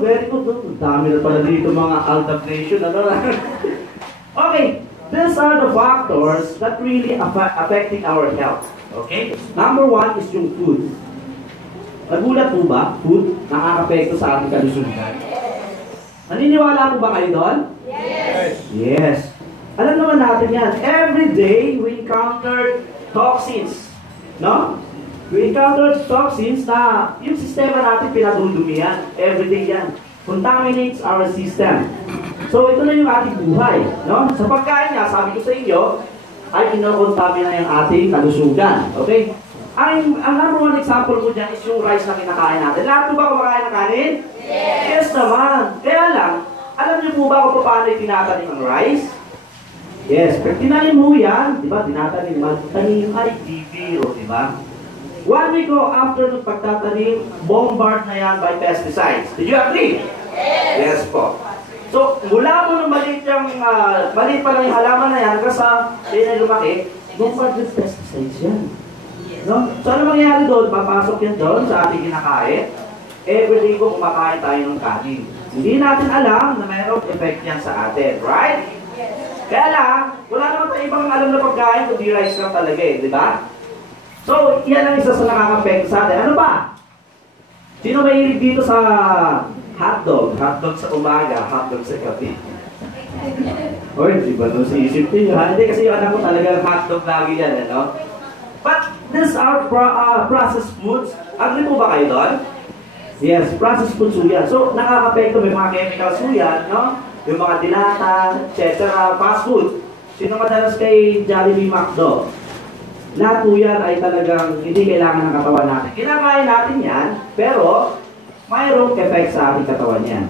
very good. Ang dami na pala dito mga aldabnation. Ano na? Okay, these are the factors that really affecting our health. Okay? Number one is yung food. Nagulat po ba? Food nakaka-apekto sa ating kalusugan. Naniniwala po ba kayo doon? Yes! Yes. Alam naman natin yan. Every day, we encounter toxins. No? We encounter toxins na yung sistema natin pinadudumihan. Every day yan. Contaminates our system. So, ito na yung ating buhay. No? Sa pagkain nga, sabi ko sa inyo, ay kinokontamina yung ating kalusugan. Okay? Ang number one example ko dyan is yung rice na kinakain natin. Lahat po ba kumakain ng kanin? Yes naman. Kaya lang, alam niyo po ba kung paano tinatanim ang rice? Yes, pag tinanim mo yan, di ba, tinatanim, tanim ay bibiro, di ba? 1 week after nung pagtatanim, bombard na yan by pesticides. Did you agree? Yes po. So, mula mo nung maliit pa lang yung halaman na yan, hanggang sa na lumaki, bombard with pesticides yan. No? So, ano mangyayari doon? Papasok yan doon sa ating kinakain. Everyday ko kumakain tayo ng kanin. Hindi natin alam na mayroong effect yan sa atin. Right? Kaya lang, wala naman tayo ibang alam na pagkain kundi rice lang talaga eh. Di ba? So, yan ang isa sa nakaka-effect sa atin. Ano ba? Sino mahilig dito sa hotdog? Hotdog sa umaga, hotdog sa gabi. Oy, di ba ito si isip niyo? Hindi kasi yung anak ko talaga hotdog lagi yan. Ano? But these are processed foods. Agree po ba kayo doon? Yes, processed foods yan. So, nakaka-apekto, may mga chemicals po yan, no? Yung mga dilata, etc. Fast food. Sino madalas kay Jollibee McDo? Lahat po yan ay talagang hindi kailangan ng katawan natin. Kinakain natin yan, pero mayroong effect sa ating katawan yan.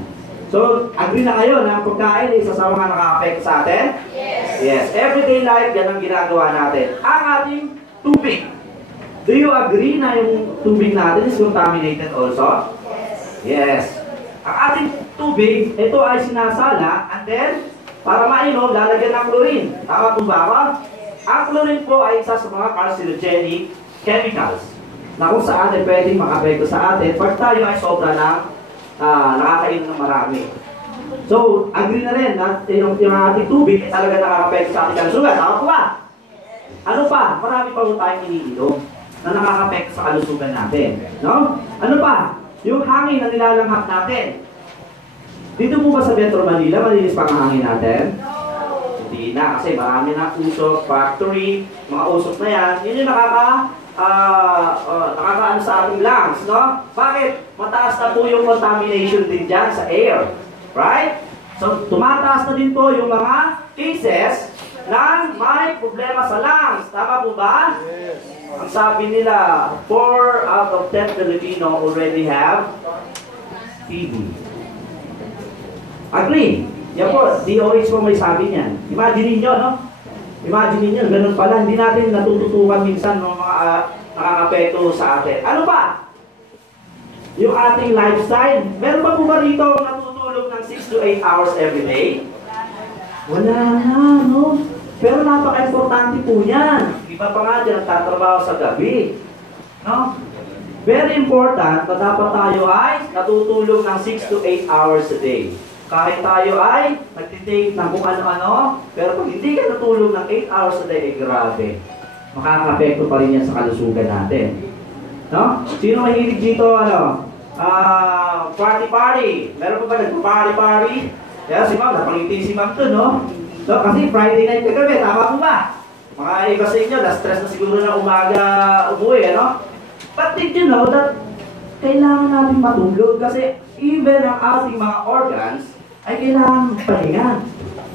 So, agree na kayo na ang pagkain ay isa sa mga nakaka-apekto sa atin? Yes. Yes. Everyday life, yan ang ginagawa natin. Ang ating tubig. Do you agree na yung tubig natin is contaminated also? Yes. Ang ating tubig, ito ay sinasala, and then, para mainom, lalagyan ng chlorine. Tama po ba ako? Ang chlorine po ay isa sa mga carcinogenic chemicals na kung saan ay pwedeng makapekto sa atin pag tayo ay sobra ng nakakainom ng marami. So, agree na rin na yung ating tubig ay talaga nakakapekto sa ating kalusugan. Tama po ba? Ano pa? Marami pa po tayong iniinom na nakakapekto sa kalusugan natin. No? Ano pa? Yung hangin na nilalanghap natin. Dito po ba sa Metro Manila, malinis pa ang hangin natin? Hindi na, kasi marami na usok, factory, mga usok na yan. Yun yung nakakaano sa ating lungs, no? Bakit? Mataas na po yung contamination din dyan sa air. Right? So, tumataas na din po yung mga cases na may problema sa lungs. Tama po ba? Yes. Ang sabi nila, 4 out of 10 Filipino already have TB. Agree? Yan po, DOH po may sabi niyan. Imagine niyo, no? Imagine niyo, ganun pala. Hindi natin natututukan minsan ng mga nakakapekto sa atin. Ano pa? Yung ating lifestyle. Meron pa po ba rito natutulog ng 6 to 8 hours every day? Wala na, no? Pero napaka-importante po yan. Iba pa nga dyan, tatrabaho sa gabi. No? Very important na dapat tayo ay natutulog ng 6 to 8 hours a day. Kahit tayo ay nagtitake ng kung ano-ano, pero kung hindi ka natulog ng 8 hours a day, eh grabe. Makaka-apekto pa rin yan sa kalusugan natin. No? Sino mahilig dito, party-party? Meron pa ba nagpa-party-party? Kaya si Ma'am, napangiti si Ma'am to, no? So, kasi Friday night kagabi, tama po ba? Mga iba sa inyo, na-stress na siguro na umaga umuwi, ano? But did you know that kailangan natin matulog? Kasi even ang ating mga organs ay kailangan pahinga.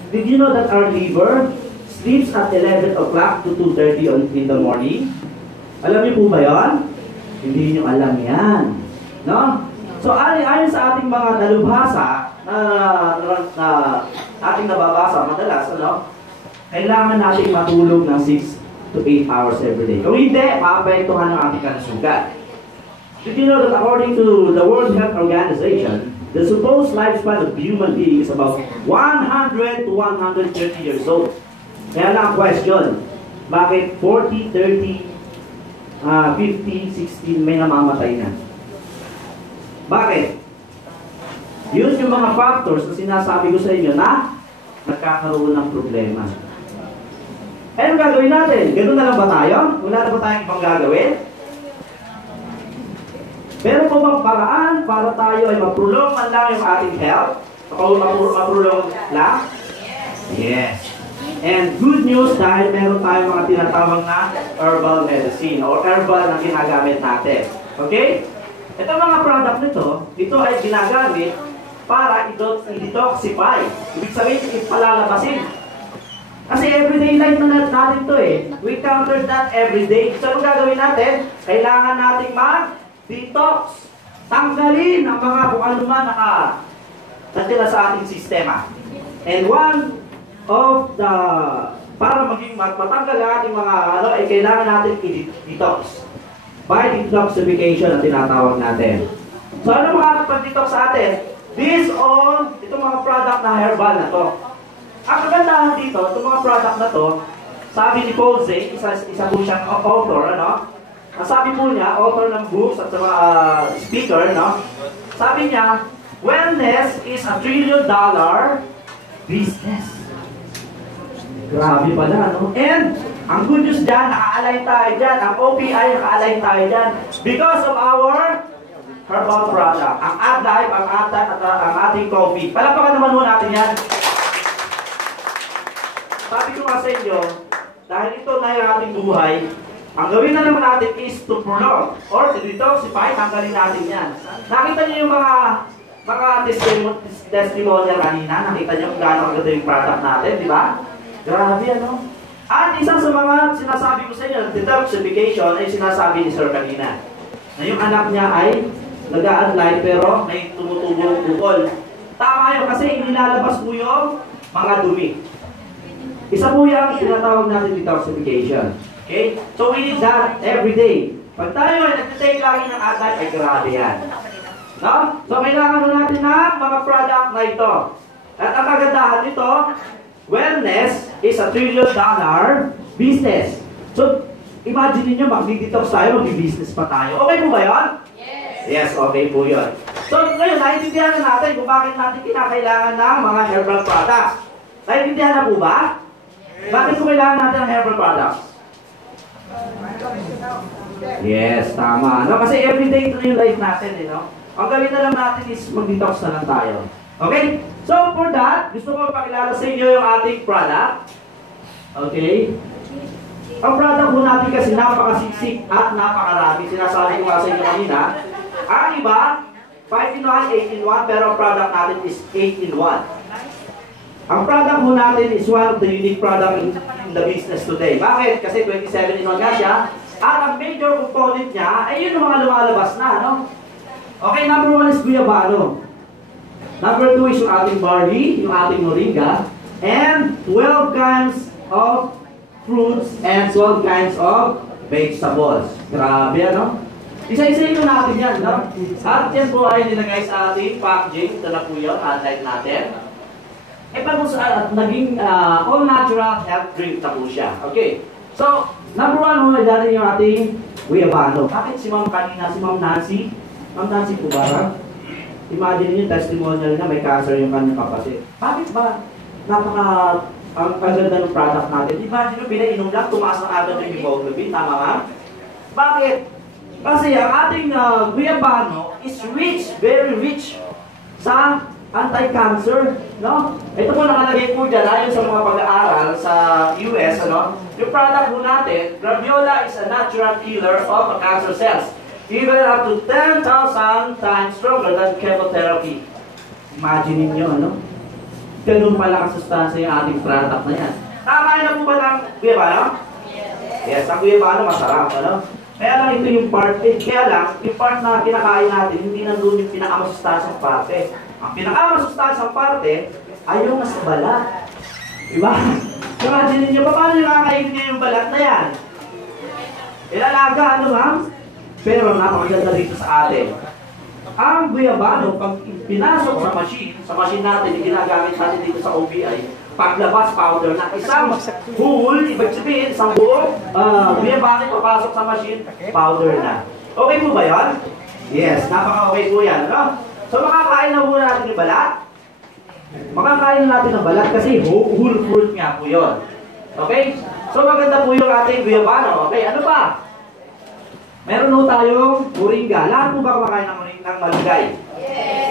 Did you know that our liver sleeps at 11 o'clock to 2:30 in the morning? Alam niyo po ba yan? Hindi niyo alam yan. No? So, ayon sa ating mga dalubhasa na ating nababasa madalas, kailangan natin matulog ng 6 to 8 hours every day. Kung hindi, maapektuhan ang ating kalusugan. Did you know that according to the World Health Organization, the supposed lifespan of human being is about 100 to 130 years old? Kaya lang ang question, bakit 40, 30, 50, 60 may namamatay na? Bakit? Yun yung mga factors na sinasabi ko sa inyo na nagkakaroon ng problema. Eh, anong gagawin natin? Ganun na lang ba tayo? Wala na ba tayong ibang gagawin? Meron po bang paraan para tayo ay mapulong man lang yung ating health? O mapulong lang? Yes. And good news dahil meron tayong mga tinatawag na herbal medicine or herbal na ginagamit natin. Okay? Ito mga product nito, ito ay ginagamit para i-detoxify. Ibig sabihin, ipalalabasin. Kasi everyday life na natin to eh. We counter that everyday. So, ano gagawin natin? Kailangan nating mag-detox. Tanggalin ang mga kung ano man natira sa ating sistema. And one of the, para maging matanggal ang ating mga ay kailangan natin i-detox. By detoxification ang tinatawag natin. So, ano makakapag-detox sa atin? Itong mga product na herbal na to. Ang kagandahan dito, itong mga product na to, sabi ni Paul Zane, isa po siyang author, ang sabi po niya, author ng books at speaker, sabi niya, wellness is $1 trillion business. Grabe pala, no? And, ang good news dyan, naka-align tayo dyan. Ang OPI, naka-align tayo dyan. Because of our herbal product. Ang AdLife, ang ating coffee. Palapakan naman muna natin yan. Sabi ko nga sa inyo, dahil ito na yung ating buhay, ang gawin na naman natin is to prolong or to detoxify, tanggalin natin yan. Nakita niyo yung mga testimonial kanina, nakita niyo kung gaano kaganda yung product natin, di ba? Grabe, ano? At isang sa mga sinasabi ko sa inyo, detoxification ay sinasabi ni Sir kanina, na yung anak niya ay nag-a-adline pero may tumutubong bukol. Tama yun kasi inilalabas mo yung mga dumi. Isa po yung tinatawag natin detoxification. Okay? So we need that every day. Pag tayo ay nag-take lagi ng adline, ay grabe yan. No? So kailangan natin na mga product na ito. At ang kagandahan nito, wellness is $1 trillion business. So, imagine niyo mag-detox tayo, mag-business pa tayo. Okay po ba yun? Yes, okay po yun. So, ngayon, naiintindihan na natin kung bakit natin kinakailangan ng mga herbal products. Naiintindihan na po ba? Bakit po kailangan natin ng herbal products? Yes, tama. No? Kasi everyday ito yung life natin. Ang gawin na lang natin is mag-detox na lang tayo. Okay? So, for that, gusto ko ipakilala sa inyo yung ating product. Okay? Ang product po natin kasi napakasiksik at napakarami. Sinasabi ko nga sa inyo kanina. Ang iba, 5-in-1, 8-in-1, pero ang product natin is 8-in-1. Ang product po natin is one of the unique product in the business today. Bakit? Kasi 27-in-1 nga siya. At ang major component niya, ay yun yung mga lumalabas na, no? Okay, number 1 is guyabano. Number 2 is yung ating barley, yung ating moringa, and 12 kinds of fruits and 12 kinds of vegetables. Grabe, ano? Isa-isa ito natin yan, no? At yan po ay nilagay sa ating packaging. Ito na po yun, highlight natin. Eh, pag naging all-natural health drink na po siya. Okay. So, number 1 muna dyan yung ating guyabano. Bakit si Ma'am kanina, si Ma'am Nancy? Ma'am Nancy po ba? Imagine niyo testimonial na may cancer yung kanyang kapatid. Bakit ba ang ganda ng product natin? Imagine nyo, pinainom lang, tumaas na agad yung hemoglobin. Tama nga? Bakit? Kasi ang ating guyabano is rich, very rich sa anti-cancer, no? Ito po nakalagay po dyan, ayon sa mga pag-aaral sa US, ano? Yung product po natin, Graviola is a natural killer of cancer cells. Even up to 10,000 times stronger than chemotherapy. Imagine niyo, ano? Ganun pala kasustansya yung ating product na yan. Tama na po ba ng guyabano? Yes, ang guyabano masarap, ano? Kaya lang ito yung part, kaya lang, yung part na kinakain natin, hindi nandun yung pinakamasustansyang parte. Ang pinakamasustansyang parte ay yung nasa balat. Diba? Imagine niyo, paano yung kakainin niyo yung balat na yan? Ilalaga, ano ma'am? Pero napakaganda dito sa atin. Ang guyabano, pag pinasok sa machine natin, yung ginagamit natin dito sa OBI, paglabas powder na isang whole, ibig sabihin, isang buong guyabano papasok sa machine, powder na. Okay po ba yan? Yes, napaka-okay po yan. No? So makakain na muna natin yung yung balat? Makakain natin ng balat kasi whole fruit nga po yun. Okay? So maganda po yung ating guyabano. Okay, ano pa? Meron po tayong moringa. Lahat po ba kumakain ng malunggay?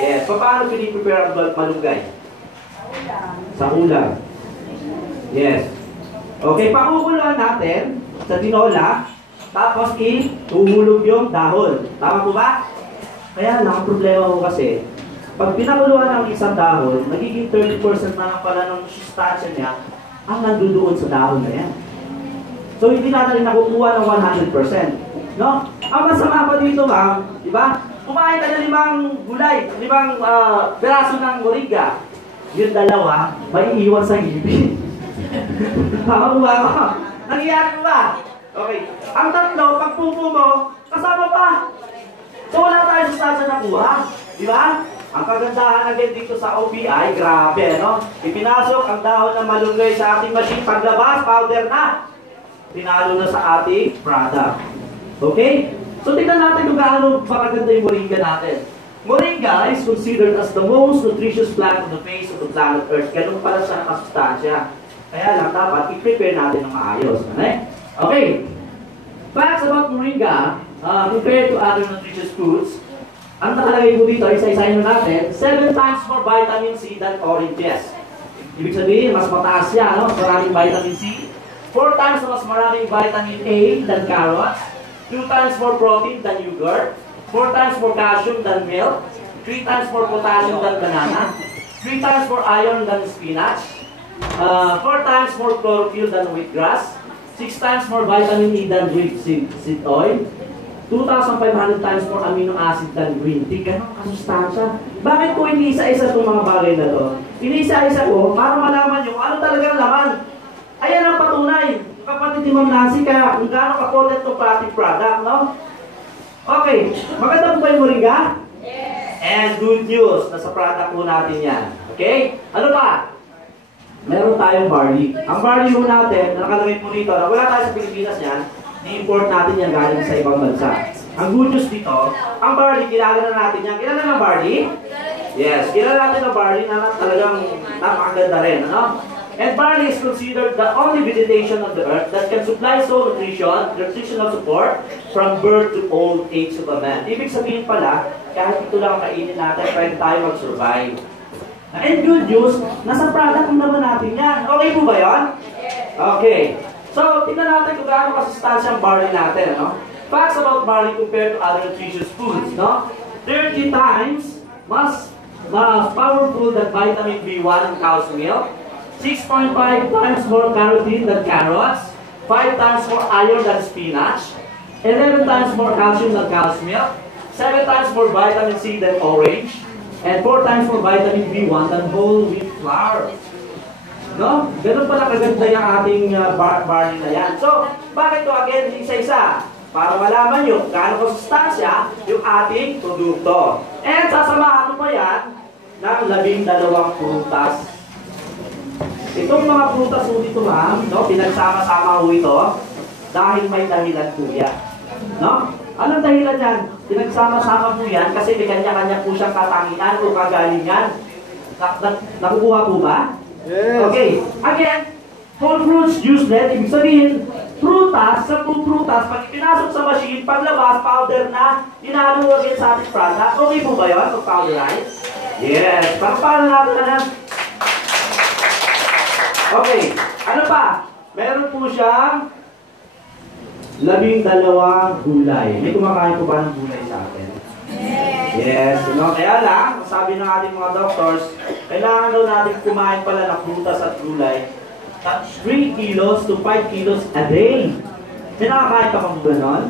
Yes. So paano piniprepare ang malunggay? Sa ulam. Yes. Okay, pakukuluan natin sa tinola, tapos ihuhulog yung dahon. Tama po ba? Kaya lang, ang problema ko kasi, pag pinakuluan ng isang dahon, nagiging 30% na lang pala ng sustansya niya ang nandoon sa dahon na yan. So, hindi natin nakukuha ng 100%. No? Ang masama pa dito, ma'am, di ba? Kumain ka ng 5 gulay, 5 peraso ng moringa. Yung 2, may iiwan sa ngipin. Tama ba? Nangyayari ba? Okay. Ang 3, pag pupo mo, kasama pa. So, wala tayo sustansya na kuha. Di ba? Ang kagandahan agad dito sa OBI, grabe, no? Ipinasok ang dahon ng malunggay sa ating machine. Paglabas, powder na. Tinalo na sa ating product. Okay? So, tingnan natin kung gaano makaganda yung moringa natin. Moringa is considered as the most nutritious plant on the face of the planet Earth. Ganun pala siya nakasustansya. Kaya lang dapat i-prepare natin ng maayos. Okay? Facts about moringa, compared to other nutritious foods, ang nakalagay po dito, isa-isahin natin, 7 times more vitamin C than oranges. Ibig sabihin, mas mataas siya, no? Maraming vitamin C. 4 times mas maraming vitamin A than carrots. 2 times more protein than yogurt. 4 times more calcium than milk. 3 times more potassium than banana. 3 times more iron than spinach. 4 times more chlorophyll than wheatgrass. 6 times more vitamin E than rapeseed oil. 2,500 times more amino acid than green tea. Ganun kasustansya. Bakit po iniisa-isa itong mga bagay na to? Iniisa-isa ko para malaman nyo ano talagang laman. Ayan ang patunay. Kapatid ni Ma'am Nancy, kaya kung gaano ka-potent itong ating product, no? Okay. Maganda po ba yung moringa? Yes. And good news, nasa product po natin yan. Okay? Ano pa? Meron tayong barley. Ang barley po natin, na nakalagay po dito, na wala tayo sa Pilipinas yan, i-import natin yan galing sa ibang bansa. Ang good news dito, ang barley, kilala na natin yan. Kilala ng barley? Yes, kilala natin ng barley na talagang napakaganda rin. Ano? And barley is considered the only vegetation on the earth that can supply soul nutritional support from birth to old age of a man. Ibig sabihin pala, kahit ito lang kainin natin, pwede tayo mag-survive. And good news, nasa product naman natin yan. Okay po ba yun? Okay. So, tingnan natin kung gaano kasustansya ang barley natin, no? Facts about barley compared to other nutritious foods, no? 30 times mas powerful than vitamin B1 in cow's milk, 6.5 times more carotene than carrots, 5 times more iron than spinach, 11 times more calcium than cow's milk, 7 times more vitamin C than orange, and 4 times more vitamin B1 than whole wheat flour. No? Ganun pala kaganda yung ating barley na yan. So, bakit ito again, isa-isa? Para malaman nyo gaano kasustansya yung ating produkto. And sasamahan pa yan ng 12 prutas. Itong mga prutas po dito, ma'am, no? Pinagsama-sama po ito dahil may dahilan po yan. No? Anong dahilan yan? Pinagsama-sama po yan kasi may kanya-kanya po siyang katangian o kagalingan. Nakukuha po ba? Yes. Okay. Again, whole fruits useless. Ibig sabihin, prutas, sa prutas, pag ipinasok sa machine, paglabas, powder na, inalo again sa ating product. Okay po ba yun? Pag-powderize? Yes. Paano natin na? Okay. Ano pa? Meron po siyang 12 gulay. May kumakain po ba ng gulay sa atin? Yes. No? Kaya lang, sabi ng ating mga doctors, kailangan daw natin kumain pala ng prutas at gulay 3 kilos to 5 kilos a day. May nakakain ka pang ganon?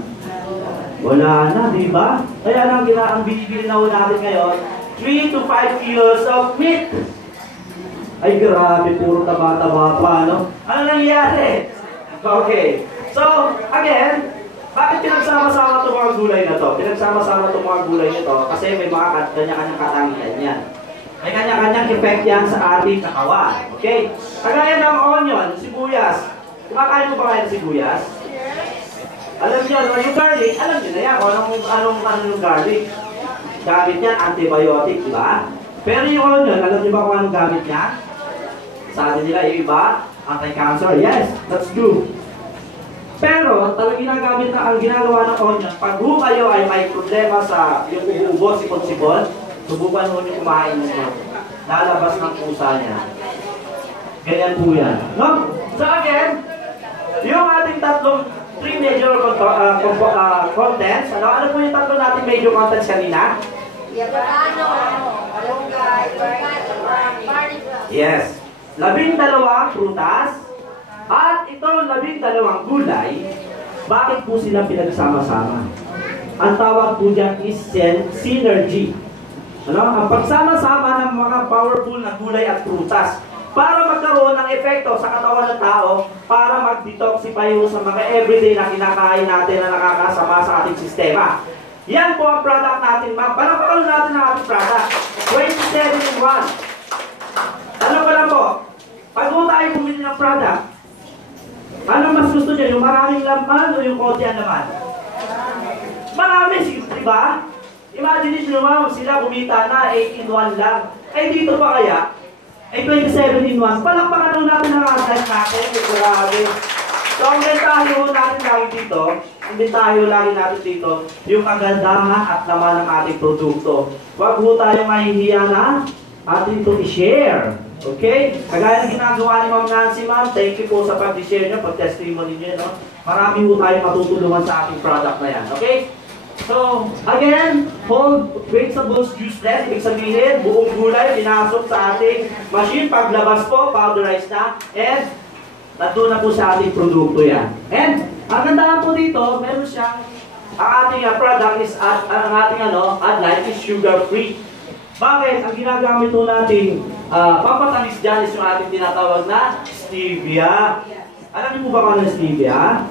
Wala na, di ba? Kaya lang ang binibili na natin ngayon, 3 to 5 kilos of meat. Ay grabe, puro taba-taba pa, no? Ano nangyayari? Okay. So, again, bakit pinagsama-sama itong mga gulay na to? Pinagsama-sama itong mga gulay nito kasi may mga kanya-kanyang katangian yan. May kanya-kanyang effect yan sa ating katawan. Okay? Kagaya ng onion, sibuyas. Kumakain mo ba kayo ng sibuyas? Alam niyo, yung garlic, alam niyo na yan. Anong yung garlic? Gamit yan, antibiotic, di ba? Pero yung onion, alam niyo ba kung anong gamit niya? Sabi nila, yung iba, anti-cancer. Yes, that's true. Pero, talagang ginagamit na ang ginagawa ng onion, pag kayo ay may problema sa yung ubo, sipon-sipon, subukan mo niyo kumain niyo. Lalabas ng pusa niya. Ganyan po yan. No? So again, yung ating three major contents, ano po yung tatlo nating major contents kanina? Yes. 12 prutas, at ito 12 gulay. Bakit po sila pinagsama-sama? Ang tawag po dyan is synergy. Ano? Ang pagsama-sama ng mga powerful na gulay at prutas para magkaroon ng epekto sa katawan ng tao, para mag-detoxify sa mga everyday na kinakain natin na nakakasama sa ating sistema. Yan po ang product natin, ma'am. Palakpakan natin ang ating product. 27 in 1. Ano pa lang po? Pag tayo bumili ng product, ano mas gusto niya? Yung maraming laman o yung konti ang laman? Marami, di ba? Imagine nyo naman, sila kumita na 8 in 1 lang. Eh dito pa kaya? Eh 27 in 1. Palakpakan natin ang ating natin. Grabe. So ang bentahe natin lagi dito, yung kagandahan at laman ng ating produkto. Huwag po tayo mahihiya na atin ito i-share. Okay? Kagaya ng ginagawa ni Ma'am Nancy, ma'am, thank you po sa pag-share nyo, pag-testimony nyo, no? Marami po tayo matutulungan sa ating product na yan. Okay? So, again, whole vegetables juiceless, ibig sabihin, buong gulay, pinasok sa ating machine, paglabas po, powderized na, and nandun na po sa ating produkto yan. And, ang gandahan po dito, meron siyang, ang ating product is, ang ating adline is sugar-free. Bakit? Ang ginagamit po natin, pampatamis dyan is yung ating tinatawag na stevia. Alam niyo po ba kung ano stevia?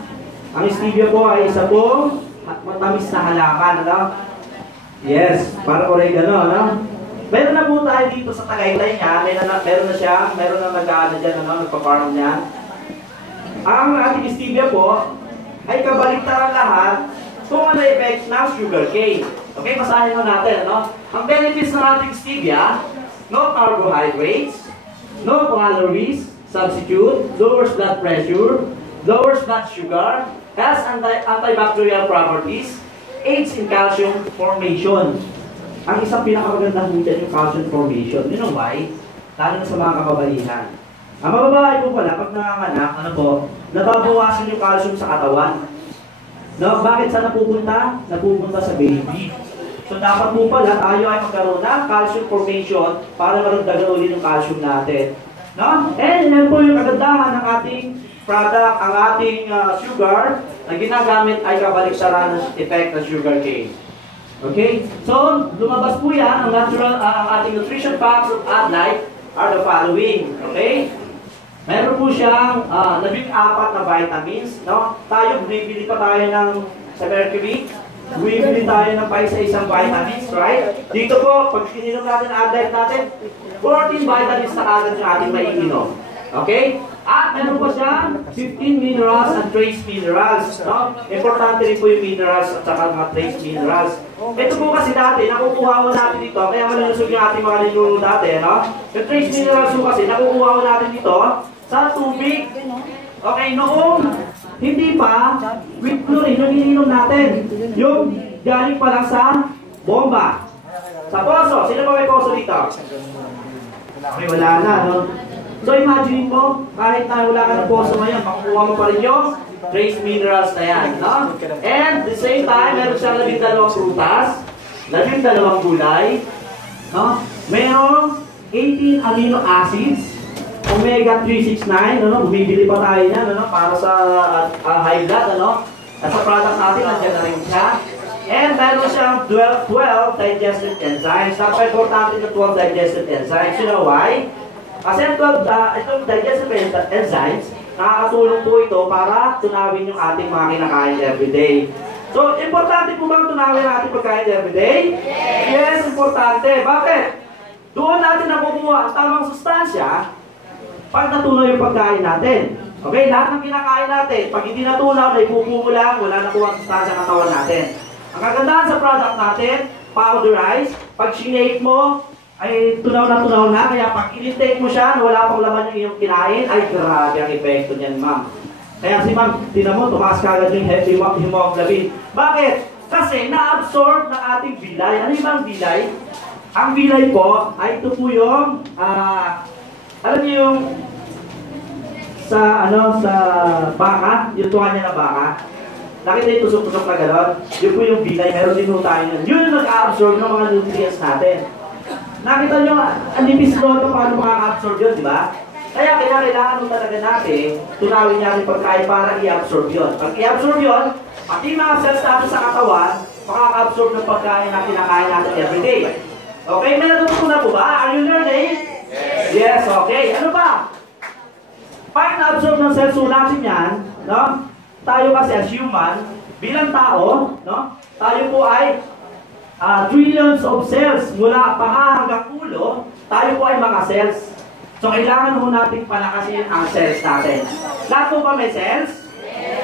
Ang stevia po ay isa pong matamis na halaman, ano? Yes, para oregano, ano? Meron na po tayo dito sa Tagaytay niya, meron na nag-aano dyan, nagpa-farm niya. Ang ating stevia po, ay kabaliktaran lahat kung ano effect ng sugarcane. Okay, basahin mo natin, ano? Ang benefits ng ating stevia, no carbohydrates, no calories, substitute, lowers blood pressure, lowers blood sugar, has antibacterial properties, aids in calcium formation. Ang isang pinakamagandang hujan yung calcium formation. You know why? Lalo na sa mga kababaihan. Ang mga babae po pala, pag nanganganak, nababawasan yung calcium sa katawan. No, bakit saan napupunta? Napupunta sa baby. So dapat po pala tayo ay magkaroon ng calcium formation para maragdagan ulit yung calcium natin. No? And yan po yung kagandahan ng ating product, ang ating sugar na ginagamit ay kabaliktaran ng effect ng sugar cane. Okay? So, lumabas po yan, ang natural, ang ating nutrition facts of AdLife are the following. Okay? Meron po siyang 14 na vitamins. No? Tayo, bumibili pa tayo ng sa Mercury. Bumibili tayo ng pa isa-isang vitamins, right? Dito po, pag ininom natin ang AdLife natin, 14 vitamins na agad yung ating maiinom. Okay? At meron po siyang 15 minerals and trace minerals. No? Importante rin po yung minerals at saka mga trace minerals. Ito po kasi dati, nakukuha mo natin dito, kaya malulusog yung ating mga nilulo dati. No? Yung trace minerals po kasi, nakukuha mo natin dito sa tubig. Okay, noong hindi pa, with chlorine, yung ininom natin. Yung galing pa lang sa bomba. Sa poso. Sino ba may poso dito? Okay, wala na, no? So imagine mo, kahit na wala ka ng poso ngayon, makukuha mo pa rin yung trace minerals na yan, no? And at the same time, meron siyang 12 prutas, 12 gulay, no? Merong 18 amino acids, omega 369, ano? Bumibili pa tayo niyan, ano? Para sa high blood, ano? At sa product natin, nandiyan na rin siya. And meron siyang 12 digestive enzymes. Napaka-importante na 12 digestive enzymes. You know why? Kasi itong digestive enzymes, nakakatulong po ito para tunawin yung ating mga kinakain everyday. So, importante po bang tunawin natin pagkain everyday? Yes, importante. Bakit? Doon natin nakukuha ang tamang sustansya pag natunaw yung pagkain natin. Okay, lahat ng kinakain natin, pag hindi natunaw, ay pupupo lang, wala na kuha ang sustansya ng katawan natin. Ang kagandahan sa product natin, powderized, pag sinake mo, ay tunaw na, kaya pag in-intake mo siya, wala pang laman yung iyong kinain, ay grabe ang epekto niyan, ma'am. Kaya si ma'am, tinan mo, tumaas ka agad yung hemoglobin. Bakit? Kasi na-absorb ng ating bilay. Ano yung bang bilay? Ang bilay po, ay ito po yung, alam niyo yung, sa baka, yung tuwa niya na baka. Nakita yung tusok-tusok na gano'n? Yun po yung bilay, meron din po tayo yun. Yun yung nag-absorb ng mga nutrients natin. Nakita nyo, ang nipis doon paano makaka-absorb yun, di ba? Kaya kailangan mo talaga natin, tunawin natin pagkain para i-absorb yun. Pag i-absorb yun, pati mga cells natin sa katawan, makaka-absorb ng pagkain na kinakain natin everyday. Okay, may natutunan po ba? Are you learning? Yes, okay. Ano ba? Pag na-absorb ng cells natin yan, no? Tayo kasi as human, bilang tao, no? Tayo po ay trillions of cells mula paa hanggang ulo, tayo po ay mga cells. So, kailangan mo natin palakasin ang cells natin. Lahat po ba may cells?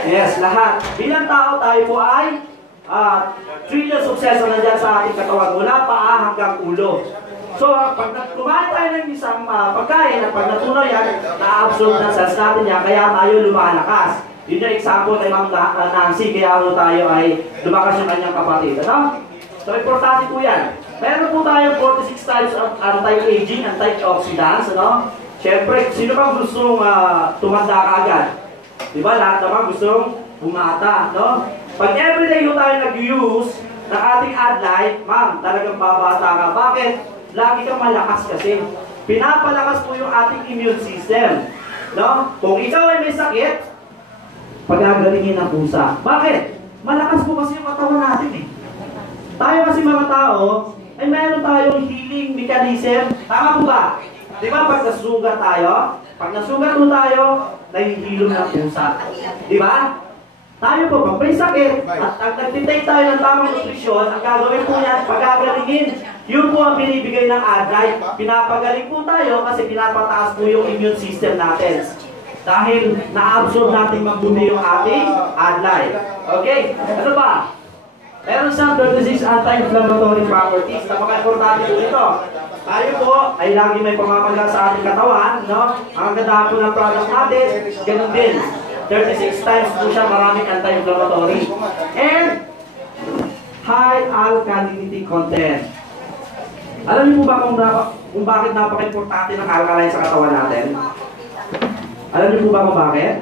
Yes, lahat. Bilang tao, tayo po ay trillions of cells na nandiyan sa ating katawan mula paa hanggang ulo. So, pag kumain tayo ng isang pagkain at pag natunaw yan, na-absorb ng cells natin yan, kaya tayo lumalakas. Yun yung example kay Ma'am Nancy, kaya tayo ay lumakas yung kanyang kapatid. Ano? So, importante po yan. Meron po tayo 46 types of anti-aging, antioxidants, ano? Siyempre, sino bang gustong tumanda ka agad? Diba, lahat naman gustong bumata, no? Pag everyday yung tayo nag-use ng ating AdLife, ma'am, talagang babata ka. Bakit? Lagi kang malakas kasi. Pinapalakas po yung ating immune system, no? Kung ikaw ay may sakit, pagagalingin ng pusa. Bakit? Malakas po kasi yung katawan natin eh. Tayo kasi mga tao, ay mayroon tayong healing mechanism. Tama po ba? Di ba pag nasugat tayo, tayo, nahihilom ng pusa. Di ba? Tayo po, pag may sakit, at nagtitake tayo ng tamang nutrisyon, ang gagawin po yan, pagagalingin. Yun po ang binibigay ng AdLife. Pinapagaling po tayo kasi pinapataas po yung immune system natin. Dahil na-absorb natin mabuti yung ating AdLife. Okay? Ano ba? Meron siyang 36 anti-inflammatory properties. Napaka-importante po ito. Tayo po ay lagi may pamamaga sa ating katawan, no? Ang ganda po ng product natin, ganun din. 36 times po siya maraming anti-inflammatory. And high alkalinity content. Alam niyo po ba kung bakit napaka-importante ng alkaline sa katawan natin? Alam niyo po ba kung bakit?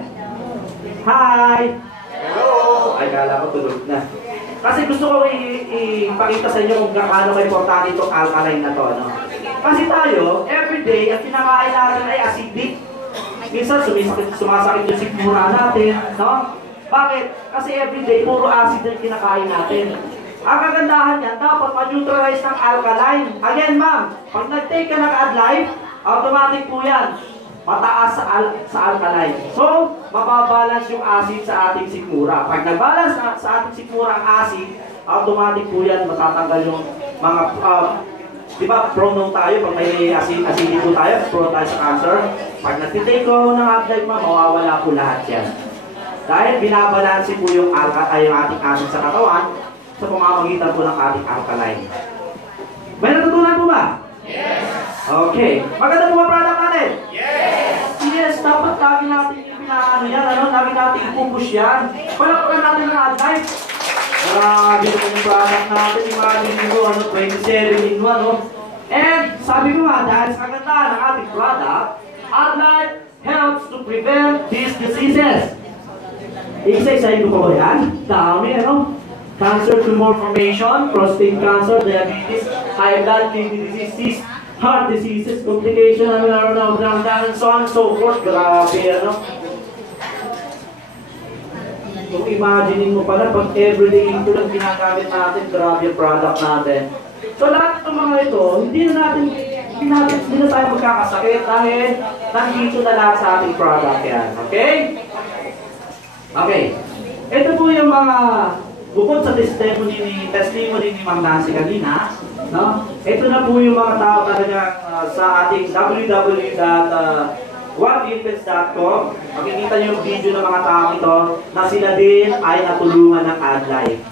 Hi! Hello! Ay, kala ko tulog na. Kasi gusto ko ipakita sa inyo kung gaano ka-importante itong alkaline na to. No? Kasi tayo, everyday, ang kinakain natin ay acidic. Minsan, sumasakit yung sikmura natin. No? Bakit? Kasi everyday, puro acid yung kinakain natin. Ang kagandahan niyan, dapat ma-neutralize ng alkaline. Again, ma'am, pag nag-take ka ng AdLife, automatic po yan. Mataas sa alkaline. So, mababalance yung acid sa ating sikmura. Pag nag-balance sa ating sikmura ang acid, automatic po yan matatanggal yung mga, di ba, prone tayo, pag may acidity po tayo, prone tayo sa cancer. Pag nag-take ko ng AdLife, mawawala po lahat yan. Dahil binabalansin po yung ating acid sa katawan sa pamamagitan po ng ating alkaline. May natutunan po ba? Yes! Okay. Maganda po ba product natin? Yes! Yes, dapat lagi natin ipinaano yan, lagi natin ipupush yan. Palakpakan natin ng AdLife. Marami po yung product natin, imagine nyo, 27 in 1, And sabi ko nga, dahil sa kagandahan ng ating product, AdLife helps to prevent these diseases. Isa-isahin ko po yan. Dami, Cancer, tumor formation, prostate cancer, diabetes, high blood, kidney diseases, heart diseases, complication, and so on and so forth. Grabe, Kung imagine mo pala, pag everyday ito lang ginagamit natin, grabe yung product natin. So lahat ng mga ito, hindi na tayo magkakasakit dahil nandito na lahat sa ating product yan. Okay? Okay. Ito po yung mga bukod sa testimony ni Ma'am Nancy kanina, no? Ito na po yung mga tao talaga sa ating www.oneinfants.com. Makikita niyo yung video ng mga tao ito na sila din ay natulungan ng AdLife.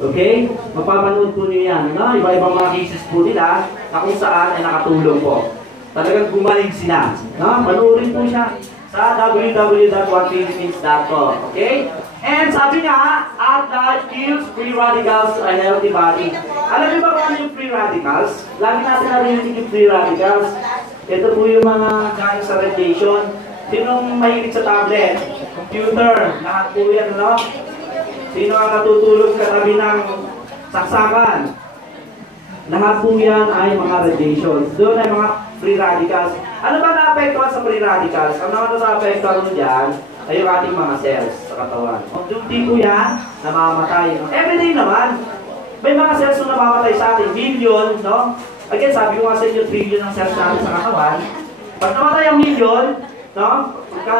Okay? Mapapanood po nyo yan. No? Iba-ibang mga cases po nila na kung saan ay nakatulong po. Talagang gumaling sila. No? Panoorin po siya sa www.onephilippines.com. Okay? And sabi nga, AdLife kills free radicals to a healthy body. Alam niyo ba kung ano yung free radicals? Lagi natin narinig yung free radicals. Ito po yung mga galing sa radiation. Sinong mahilig sa tablet, computer, lahat po yan, no? Sino ang natutulog katabi ng saksakan? Lahat po yan ay mga radiations. Doon ay mga free radicals. Ano ba na-apektuhan sa free radicals? Ang mga na-apektuhan dyan ay yung ating mga cells sa katawan. Ang duty po yan, namamatay. Everyday naman, may mga cells na namamatay sa ating billion, no? Again, sabi ko nga sa inyo, trillion ng cells natin sa katawan. Pag namatay ang million, no? Pagka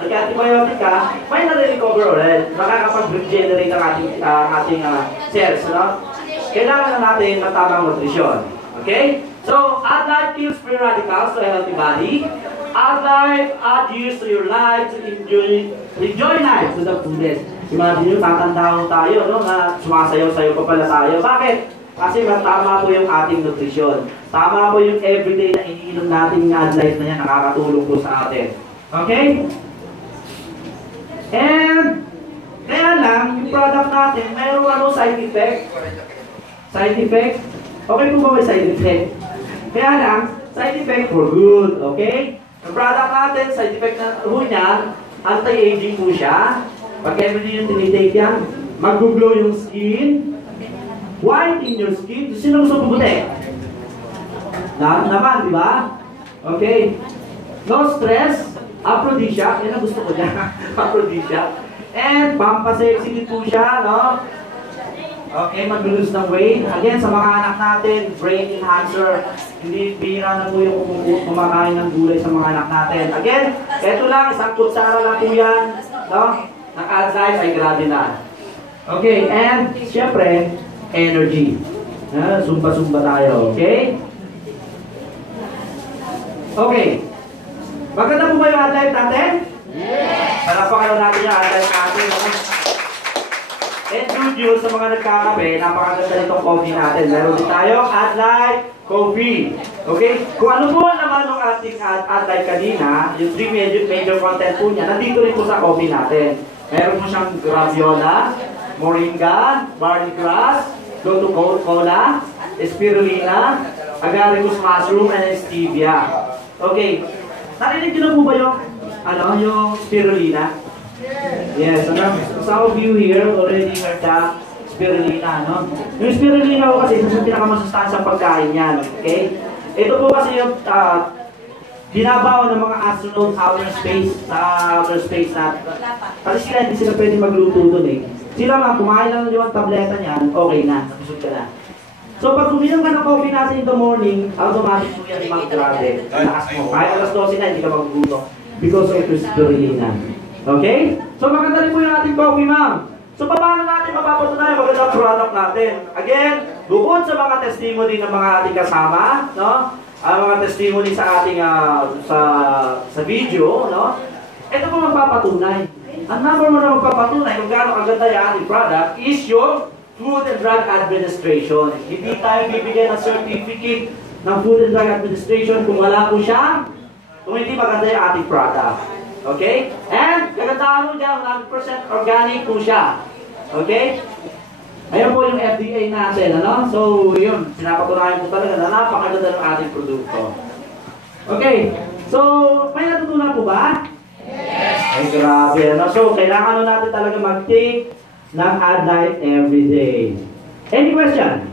nag-antibiotic ka, may nare-recover ulit. Makakapag-regenerate ang ating cells, no? Kailangan na natin ng tamang nutrisyon. Okay? So, AdLife kills free radicals to a healthy body. AdLife adds to your life to enjoy life to the fullest. Imagine nyo, tatanda ko tayo, no? Na sumasayaw-sayaw pa pala tayo. Bakit? Kasi tama po yung ating nutrisyon. Tama po yung everyday na iniinom natin ng AdLife na yan, nakakatulong po sa atin. Okay? And, kaya lang, yung product natin, mayroon side effect. Side effect? Okay po ba may side effect? Kaya lang, side effect for good. Okay? Yung product natin, side effect na niya, anti-aging po siya. Pag everyday yung tinitake yan, mag-glow yung skin, whiten your skin. Sino gusto puputi? Naman, di ba? Okay. No stress, aphrodisiac. Yan ang gusto ko niya. Aphrodisiac. And pampasexy din po siya, no? Okay, mag-lose ng weight. Again, sa mga anak natin, brain enhancer. Hindi bira na po yung kumakain ng gulay sa mga anak natin. Again, eto lang, isang kutsara lang po yan. No? Ang AdLife ay grabe na. Okay, and syempre, energy. Zumba-zumba tayo, okay? Okay. Maganda po ba yung AdLife natin? Yes! Palapakan natin yung AdLife natin. And good news sa mga nagkakape, napakaganda nitong coffee natin. Meron din tayo AdLife Coffee. Okay? Kung ano po naman ng ating AdLife kanina, yung 3 major content po niya, nandito rin po sa coffee natin. Meron po siyang graviola, moringa, barley grass, loto cola, spirulina, agaricus mushroom, and stevia. Okay. Narinig nyo na po ba yung spirulina? Yes, some of you here already heard the spirulina, no? Yung spirulina ko kasi, isa sa pinakamasustansyang pagkain yan, okay? Ito po kasi yung binabaw ng mga astronaut outer space natin. Kasi sila, hindi sila pwede magluto dun eh. Sila lang, kumain lang ng 5 tableta niyan, okay na, nabusog ka na. So pag uminom ka ng coffee natin in the morning, automatic po yan mag-grabe. Lakas mo. Kahit alas 12 na, hindi ka magbuto. Because of your spirulina. Okay? So maganda rin po yung ating coffee, ma'am. So paano natin mapapatunayan magandang product natin? Again, bukod sa mga testimony ng mga ating kasama, no? Ang mga testimony sa ating sa video, no? Ito po magpapatunay. Ang number one na magpapatunay kung gaano kaganda yung ating product is yung Food and Drug Administration. Hindi tayo bibigyan ng certificate ng Food and Drug Administration kung wala po siya, kung hindi maganda yung ating product. Okay? And, kagandahan mo dyan, 100% organic po siya. Okay? Ayan po yung FDA natin, ano? So, yun, pinapatunayan po talaga na napakaganda ng ating produkto. Okay. So, may natutunan po ba? Yes! Ay, grabe, ano? So, kailangan natin talaga mag-take ng AdLife every day. Any question?